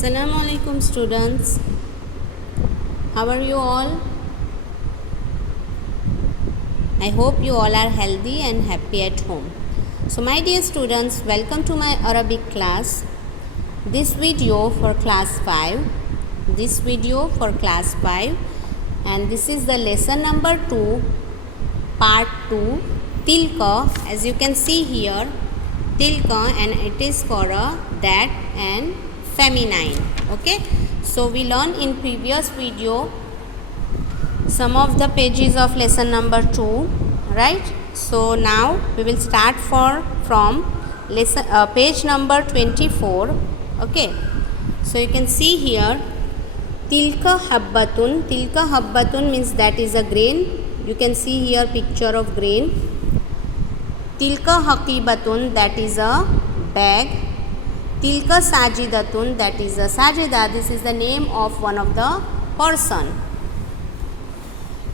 Assalamu alaikum students. How are you all? I hope you all are healthy and happy at home. So my dear students, welcome to my Arabic class. This video for class 5. And this is the lesson number 2, part 2, Tilka. As you can see here, Tilka, and it is for a that and feminine. Okay, so we learned in previous video some of the pages of lesson number 2, right? So now we will start from lesson page number 24. Okay, so you can see here Tilka habbatun. Tilka habbatun means that is a grain. You can see here picture of grain. Tilka haqibatun, that is a bag. Tilka sajidatun, that is a sajida. This is the name of one of the person.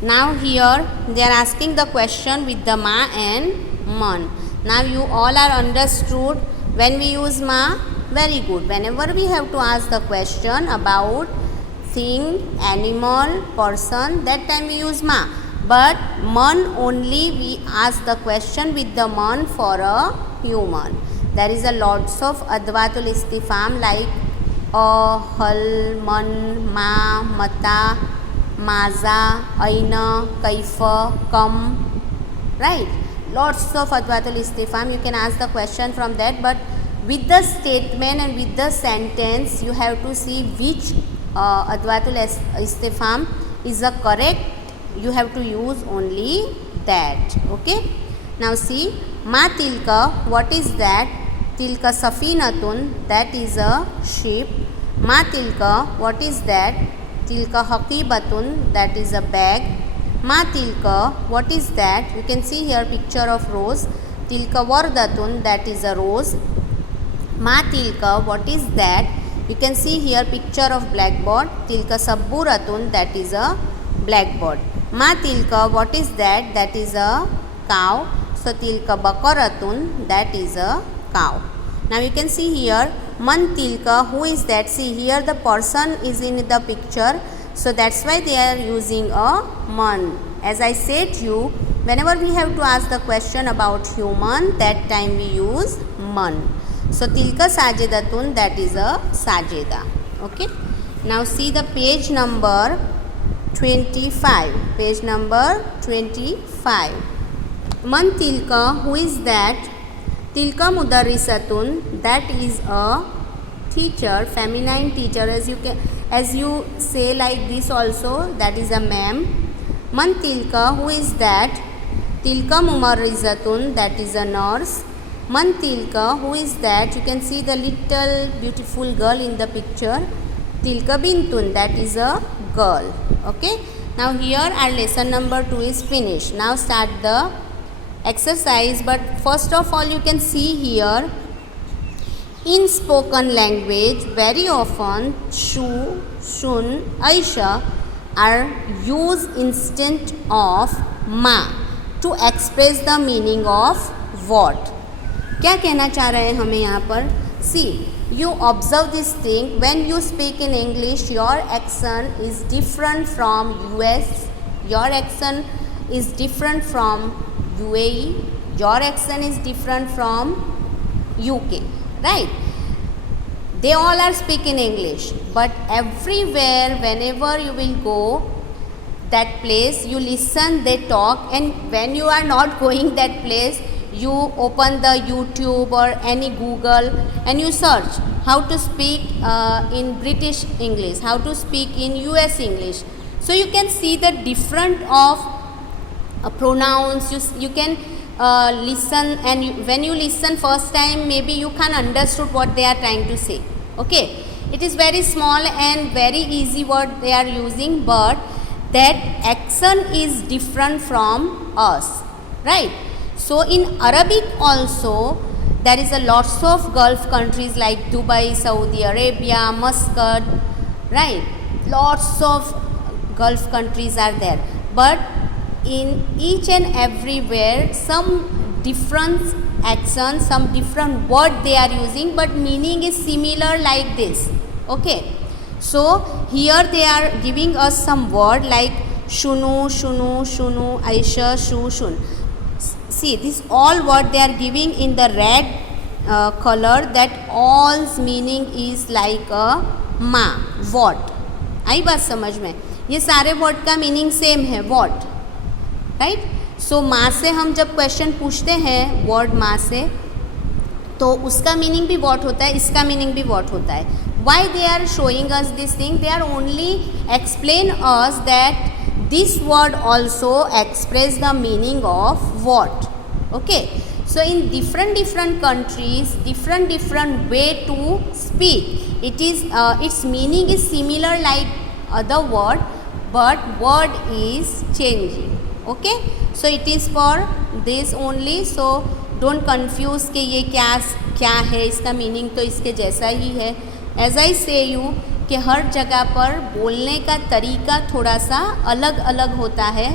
Now here they are asking the question with the ma and man. Now you all are understood when we use ma. Very good. Whenever we have to ask the question about thing, animal, person, that time we use ma. But man only we ask the question with the man for a human. There is a lots of adwatul istifham like hal, man, ma, mata, maza, aina, kaifa, kam, right? Lots of adwatul istifham. You can ask the question from that, but with the statement and with the sentence you have to see which adwatul istifham is the correct. You have to use only that. Okay, now see, ma tilka, what is that? Tilka safinatun, that is a ship. Ma tilka, what is that? Tilka haqibatun, that is a bag. Ma tilka, what is that? You can see here picture of rose. Tilka wardatun, that is a rose. Ma tilka, what is that? You can see here picture of blackboard. Tilka sabburatun, that is a blackboard. Ma tilka, what is that? That is a cow. So tilka baqaratun, that is a cow. Now you can see here man tilka, who is that? See here the person is in the picture, so that's why they are using a man. As I said to you, whenever we have to ask the question about human, that time we use man. So tilka sajidatun, that is a sajida. Okay, now see the page number 25. Page number 25. Man tilka, who is that? Tilka mudarrisatun, that is a teacher, feminine teacher. As you say like this also, that is a ma'am. Man tilka, who is that? Tilka mumarrizatun, that is a nurse. Man tilka, who is that? You can see the little beautiful girl in the picture. Tilka bintun, that is a girl. Okay, now here our lesson number 2 is finished. Now start the exercise, but first of all you can see here in spoken language very often shu, shun, aisha are used instead of ma to express the meaning of what. क्या कहना चाह रहे हैं हमें यहाँ पर? See, you observe this thing, when you speak in English your accent is different from US, your accent is different from UAE, your accent is different from UK, right? They all are speaking English, but everywhere whenever you will go that place, you listen, they talk, and when you are not going that place, you open the YouTube or any Google and you search how to speak in British English, how to speak in US English. So you can see the different of pronouns. You can listen, and when you listen first time, maybe you can't understood what they are trying to say. Okay, it is very small and very easy what they are using, but that accent is different from us, right? So in Arabic also there is a lots of Gulf countries like Dubai, Saudi Arabia, Muscat, right? Lots of Gulf countries are there, but in each and everywhere some different accent, some different word they are using, but meaning is similar like this. Okay, so here they are giving us some word like shunu, shunu, shunu, aisha, shu, shun. See, this all word they are giving in the red color, that all's meaning is like a ma, what. आई बात समझ में? ये सारे word का meaning same है, what, right. सो माँ से हम जब क्वेश्चन पूछते हैं वर्ड माँ से, तो उसका मीनिंग भी वॉट होता है, इसका मीनिंग भी वॉट होता है. Why they are showing us this thing? They are only explain us that this word also express the meaning of what. Okay, so in different countries different way to speak. It is its meaning is similar like other word, but word is changing. Okay, so it is for this only. So don't confuse कि ये क्या है, इसका meaning तो इसके जैसा ही है. As I say you कि हर जगह पर बोलने का तरीका थोड़ा सा अलग अलग होता है,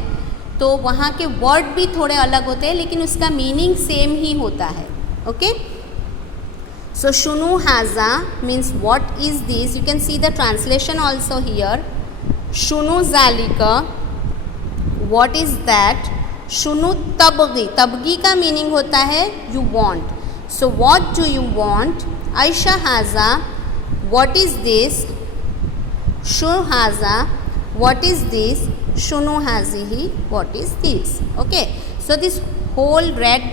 तो वहाँ के वर्ड भी थोड़े अलग होते हैं, लेकिन उसका मीनिंग सेम ही होता है. ओके, सो शुनु हाजा means what is this. You can see the translation also here. शुनु जालिका, व्हाट इज दैट. शुनु तबगी, तबगी का मीनिंग होता है you want. So what do you want. आयशा हाजा, व्हाट इज दिस. शु हाजा, what is this. Shunu hazihi, what is this. Okay, so this whole red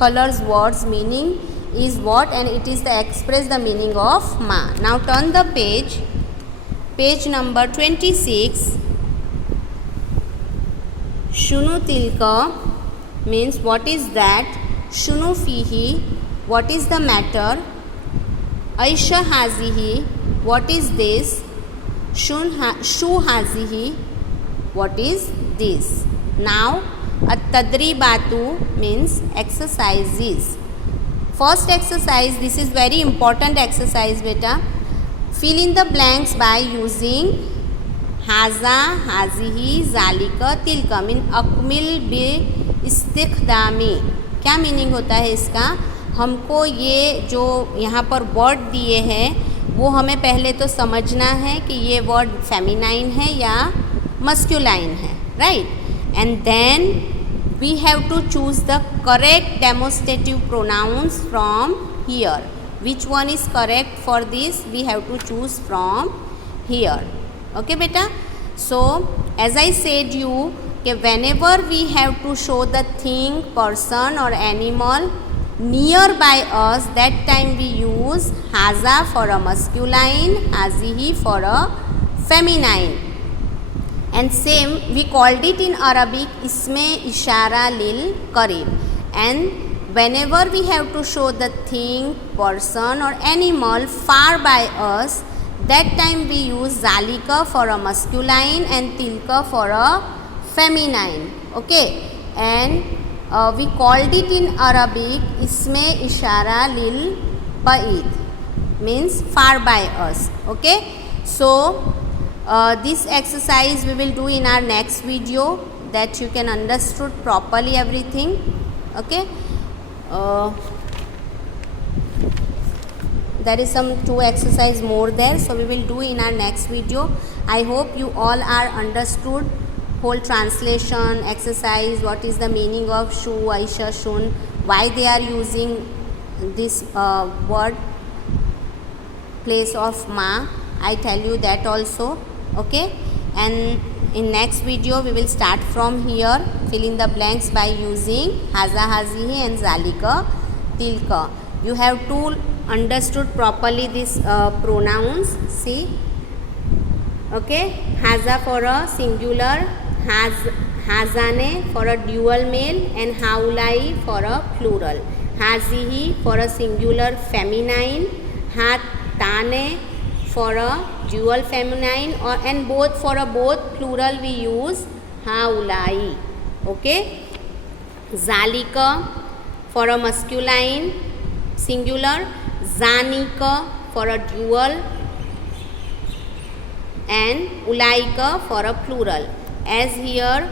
colors words meaning is what, and it is the express the meaning of ma. Now turn the page number 26. Shunu tilka means what is that. Shunu fihi, what is the matter. Aisha hazihi, what is this. Shu hazihi, what is this. Now at-tadribatu means exercises. First exercise, this is very important exercise beta. Fill in the blanks by using haza, hazihi, zalika, tilka. mean akmil bi istikhdami. क्या meaning होता है इसका? हमको ये जो यहाँ पर word दिए हैं वो हमें पहले तो समझना है कि ये वर्ड फेमिनाइन है या मस्क्यूलाइन है, right. And then we have to choose the correct demonstrative pronouns from here. Which one is correct for this? We have to choose from here. Okay बेटा, so as I said you कि whenever we have to show the thing, person और animal nearby us, that time we use haza for a masculine, hazihi for a feminine. And same we called it in Arabic isme ishara lil qarib. And whenever we have to show the thing, person or animal far by us, that time we use zalika for a masculine and tilka for a feminine. Okay, and we called it in Arabic isme ishara lil ba'id, means far by us. Okay, so this exercise we will do in our next video, that you can understood properly everything. Okay, there is some 2 exercise more there, so we will do in our next video. I hope you all are understood whole translation exercise, what is the meaning of shu, aisha, shun, why they are using this word place of ma. I tell you that also. Okay, and in next video we will start from here, fill in the blanks by using haza, hazihi and zalika, tilka. You have to understood properly these pronouns. See, okay, haza for a singular, hazane for a dual male and haulai for a plural. Hazihi for a singular feminine, hatane for a dual feminine, or and both for a both plural we use haulai. Okay, zalika for a masculine singular, zanika for a dual and ulaika for a plural. As here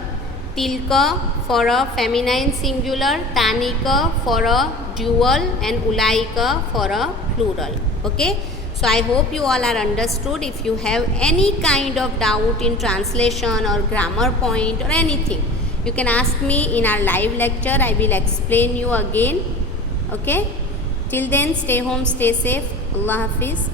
tilka for a feminine singular, tanika for a dual and ulaika for a plural. Okay, So I hope you all are understood. If you have any kind of doubt in translation or grammar point or anything, you can ask me in our live lecture. I will explain you again. Okay, till then, stay home, stay safe. Allah Hafiz.